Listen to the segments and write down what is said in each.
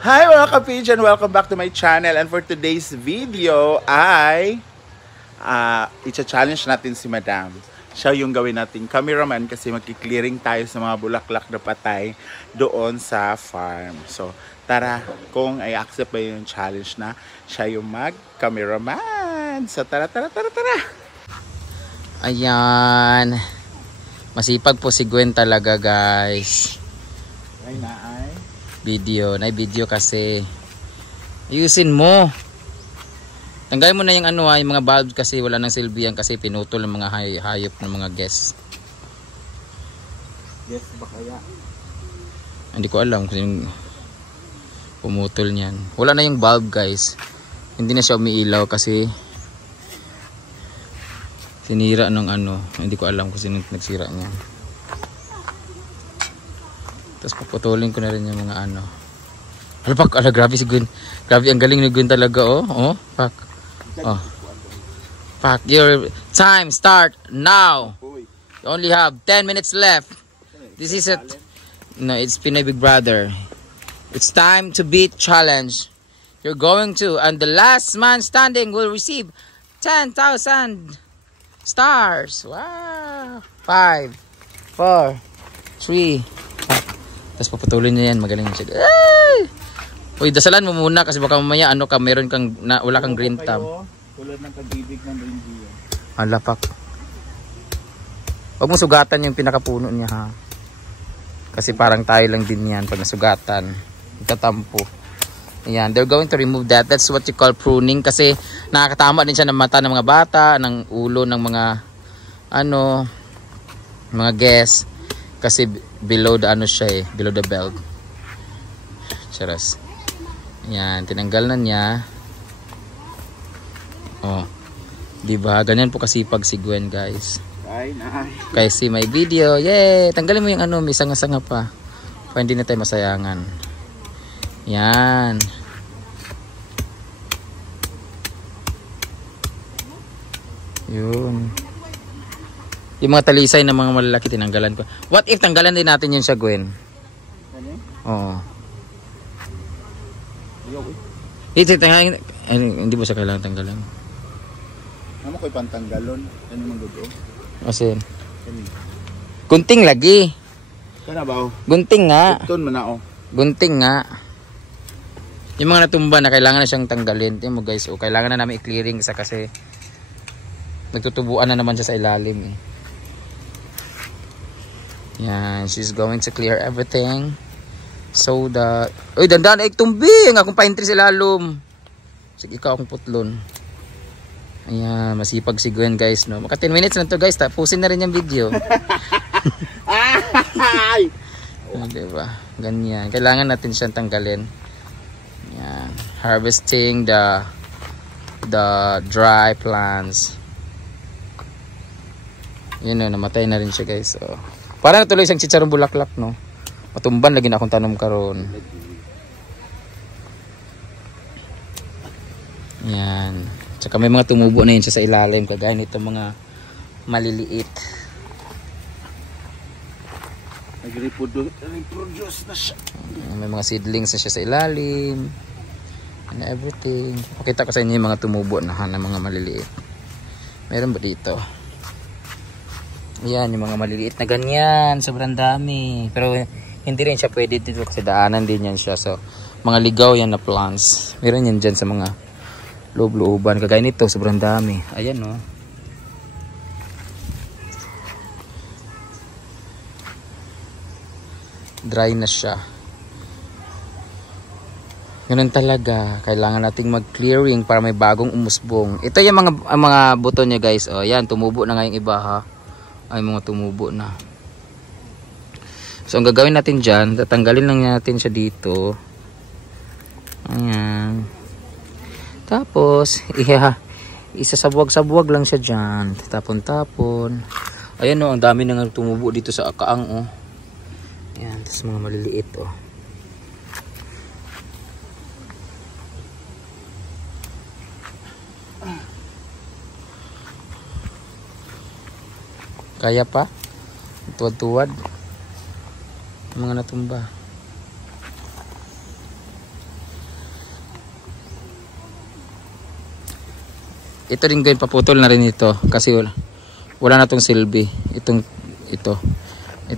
Hi mga ka-page and welcome back to my channel. And for today's video ay i-challenge natin si Madam. Siya yung gawin natin cameraman kasi magki-clearing tayo sa mga bulaklak na patay doon sa farm. So tara, kung ay accept ba yung challenge na siya yung mag-cameraman. So tara. Ayan. Masipag po si Gwen talaga, guys. Ay na ay. Video kasi ayusin mo. Tanggalin mo na yung yung mga bulbs kasi wala nang silbi yan kasi pinutol ng mga hayop ng mga guests. Yes ba kaya? Hindi ko alam kung pumutol niyan. Wala na yung bulb, guys. Hindi na siya umiilaw kasi sinira ng hindi ko alam kung sino nagsira niyan. Tapos paputulin ko na rin yung mga grabe si Gwen. Grabe, ang galing ni Gwen talaga, oh. Pak. Oh. Pak, your time start now. You only have 10 minutes left. This is it. No, it's Pinoy Big Brother. It's time to beat challenge. You're going to, and the last man standing will receive 10,000 stars. Wow. 5, 4, 3. Tapos paputulin niya yan, magaling siya. Ay! Uy, dasalan mo muna kasi baka mamaya meron kang wala kang green thumb. Tulad ng pag-ibig ng Benji. Ang lapak. Huwag mo sugatan yung pinakapuno niya, ha. Kasi parang tayo lang din yan pag nasugatan. Itatampo. Ayan, they're going to remove that. That's what you call pruning kasi nakakatama din siya ng mata ng mga bata, ng ulo ng mga mga guests. Kasi below the below the belt. Charas. Yan, tinanggal na niya. Oh. 'Di ba? Ganyan po kasi pag si Gwen, guys. Ay, nay. Kasi may video. Yay! Tanggalin mo yung may sanga-sanga pa. Para hindi na tayo masayangan. Yan. Yun. Yung mga talisay ng mga malalaki tinanggalan ko. What if tanggalan din natin yun siya, Gwen? Oo. Hindi mo siya kailangan tanggalan. Ano ko ipantanggalon? Ano mang gudo? Asin? Gunting lagi. Kana ba? Gunting nga. Gunton man ako. Gunting nga. Yung mga natumba na kailangan na siyang tanggalin. Tingnan mo, guys. Kailangan na namin i-clearing kasi nagtutubuan na naman siya sa ilalim. Yan, she's going to clear everything. So that... Uy, dandan, tumbing! Akong paintri sa lalom. Sige, ikaw akong putlon. Ayan, masipag si Gwen, guys, no? Maka 10 minutes na to, guys. Tapusin na rin yung video. Diba? Ganyan. Kailangan natin siyang tanggalin. Ayan. Harvesting the dry plants. Yun, no? Namatay na rin siya, guys. So, para natuloy isang chicharong bulaklak, no? Matumban lagi na akong tanom karon. Yan. Tsaka may mga tumubo na yun siya sa ilalim. Kagaya nito mga maliliit. Nag-reproduce na siya. May mga seedlings na siya sa ilalim. And everything. Pakita ko sa inyo yung mga tumubo na mga maliliit. Meron ba dito? Yan, yung mga maliliit na ganyan. Sobrang dami. Pero hindi rin siya pwede dito kasi daanan din yan siya. So, mga ligaw yan na plants. Meron yan dyan sa mga loob-looban. Kagaya nito, sobrang dami. Ayan, no. Dry na siya. Ganun talaga. Kailangan nating mag-clearing para may bagong umusbong. Ito yung mga buto niya, guys. O, yan, tumubo na nga yung iba, ha. Ay, mga tumubo na. So, ang gagawin natin dyan, tatanggalin lang natin siya dito. Ayan. Tapos, isasabwag-sabwag lang siya dyan. Tapon-tapon. Ayan, o, ang dami nang tumubo dito sa akaang, o. Ayan, tapos mga maliliit, o. Kaya pa? Tuwad-tuwad. Mga natumba. ito rin Gwen, paputol na rin ito. Kasi wala na tong silbi. Ito.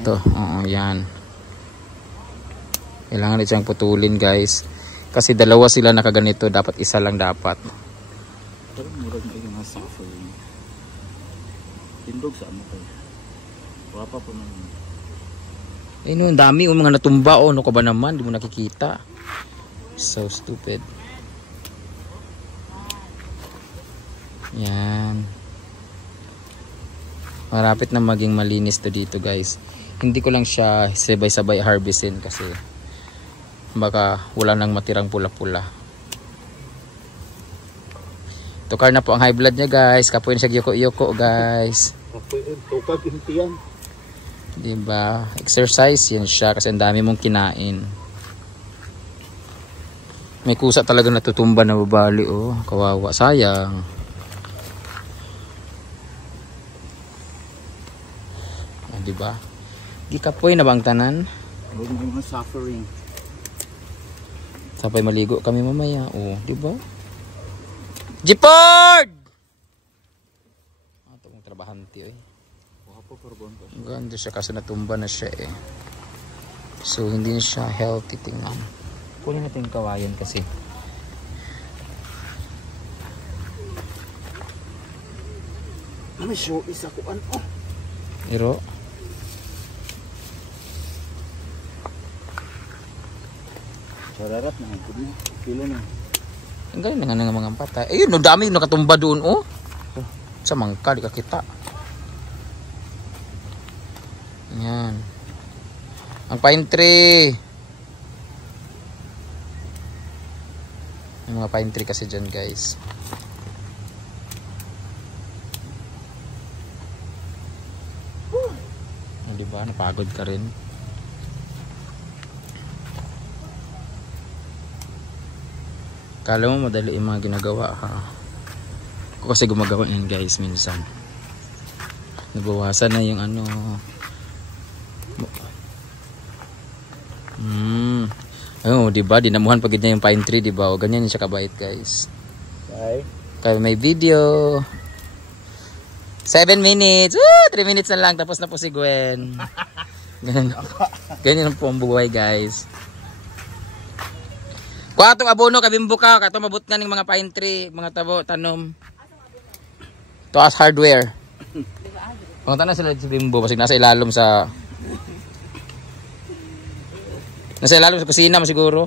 Oo, yan. Kailangan ito siyang putulin guys. Kasi dalawa sila nakaganito. Dapat isa lang dapat. Pero murag na yung suffering. Tindog sa ano kayo. Wapa po naman. Eh no, ang dami yung mga natumba. Ano ka ba naman? Di mo nakikita. So stupid. Yan. Marapit na maging malinis to dito guys. Hindi ko lang siya sabay-sabay harvestin kasi baka wala nang matirang pula-pula. Tukar na po ang high blood niya guys. Kapoy na siya yoko-yoko guys. Kapoy rin. Tukag intiyan. Diba? Exercise yan siya kasi ang dami mong kinain. May kusa talaga natutumba na babali oh. Kawawa. Sayang. Diba? Di kapoy na bang tanan? Huwag mo mga suffering. Sabay maligo kami mamaya. Oh, diba? Jipord! Ito mong trabahante eh. Ganda siya kasi natumba na siya eh. So hindi siya healthy tingnan. Kunin natin yung kawayan kasi. May show isa ko ano. Iro. Sararat na hangkod mo. Kilo na. Ang galing na nga mga patay. Ayun, no, dami yung nakatumba doon, oh. Sa mangka, di ka kita. Yan. Ang pine tree. May mga pine tree kasi dyan, guys. Diba? Napagod ka rin. Kala mo madali yung mga ginagawa ha. Ako kasi gumagawa yan guys minsan. Nabawasan na yung ano. Ayun, diba? Dinamuhan pag niya yung pine tree, diba? O ganyan siya kabait guys. Okay. Kaya may video. 7 minutes. Woo! 3 minutes na lang. Tapos na po si Gwen. Ganyan po ang buhay guys. Kuha itong abono, kabimbo ka. Katong mabut nga ng mga pine tree. Mga tabo, tanom. To as hardware. Punta na sila sa bimbo. Kasi nasa ilalom sa... Nasa ilalom sa kusina mo siguro.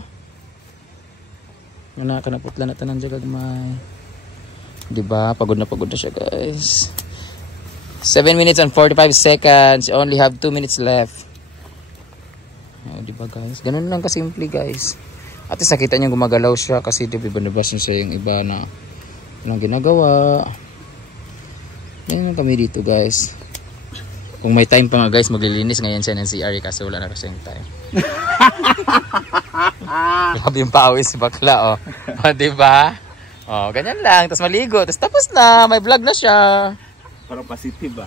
Nga kanaputla na tanan dyan kagmay. Diba? Pagod na siya guys. 7 minutes and 45 seconds. You only have 2 minutes left. Oh, diba guys? Ganun lang kasimple guys. At least nakita niyo gumagalaw siya kasi diba nabas niya siya yung iba na walang ginagawa. Yan kami dito guys. Kung may time pa nga guys, maglilinis ngayon siya ng CR kasi wala na kasi yung time. Grabe yung pawis bakla oh. O diba? Oh, ganyan lang. Tapos maligo. Tapos na. May vlog na siya. Parang positive ba?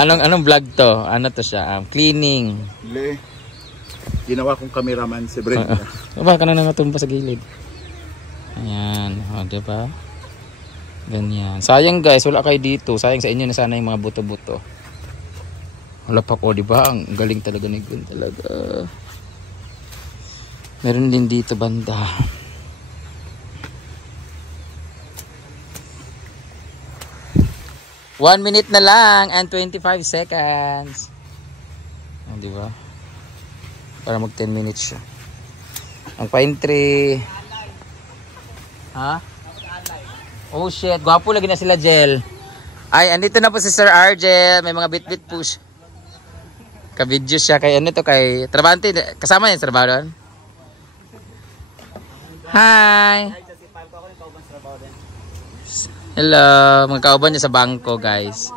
Anong vlog to? Ano to siya? Cleaning. Le. Ginawa kong cameraman si Brenda. Baka na natumpa sa gilid. Ayan. O, diba? Ganyan. Sayang guys, wala kayo dito. Sayang sa inyo na sana yung mga buto-buto. Wala pa ko, diba? Ang galing talaga ni Gwen talaga. Meron din dito banda. One minute na lang and 25 seconds. Oh, diba? Para mag 10 minutes siya. Ang pine tree. Ha? Oh shit, gwapo lagi na sila Jel. Ay, andito na po si Sir Argel. May mga bit-bit push. Ka-video siya kay ano to kay Trabante. Kasama niya sa trabaho doon? Hi. Hello, mga kauban niya sa bangko guys.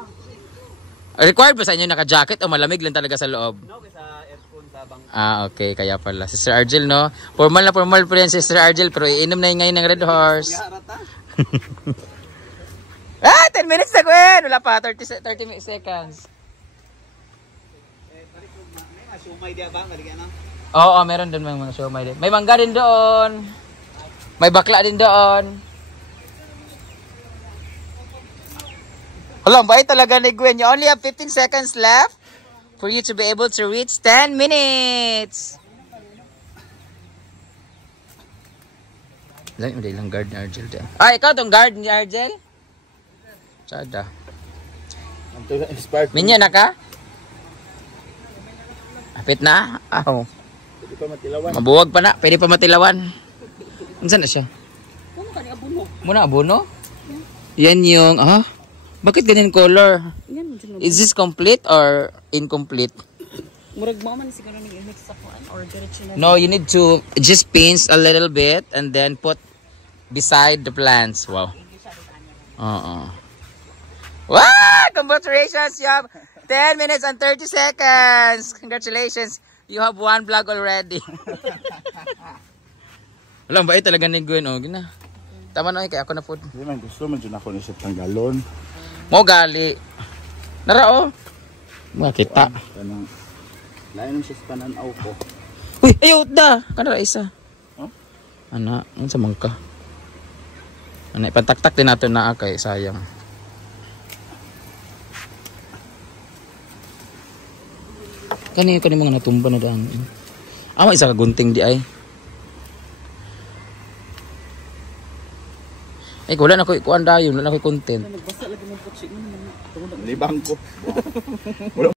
Required ba sa inyo naka-jacket o malamig lang talaga sa loob? No, sa aircon sa bangko. Ah, okay, kaya pala. Sister Argel, no? Formal na formal po yan si Sister Argel, pero iinom na yung ngayon ng Red Horse. 10 minutes na Gwen! Wala pa, 30 seconds. May siomay dia ba? Oo, meron doon mga siomay din. May mangga din doon. May bakla din doon. Alam, bait talaga ni Gwen. You only have 15 seconds left for you to be able to reach 10 minutes. Ilang guard ni Argel dyan. Ah, ikaw tong guard ni Argel? Sada. Minya na ka? Apit na? Aw. Pwede pa matilawan. Mabuwag pa na. Pwede pa matilawan. Saan na siya? Muna abono? Yan yung, bakit ganyan color? Is this complete or incomplete? Murag mo man siguro ning i-mix sa kuan or diretso na. No, you need to just pinch a little bit and then put beside the plants. Wow. Wow! Congratulations! You have 10 minutes and 30 seconds. Congratulations. You have one vlog already. Alam, bait talaga ni Gwen. Oh, gina. Tama na, kaya ako na food. Hindi man, gusto man dyan ako nisip ng galon. Mo gali. Nara, oh. Mga kita. Kanang, lain siya sa pananaw ko. Uy, ayaw da. Kanara isa. Huh? Ana, ang samang ka. Ana, ipantaktak din natin na kay sayang. Kani mga natumba na daan. Ama isa ka gunting di ay. Ay, wala na ko ikuan dayon, wala na ko content. Nagbasa lagi mo putsi mo naman. Libang ko.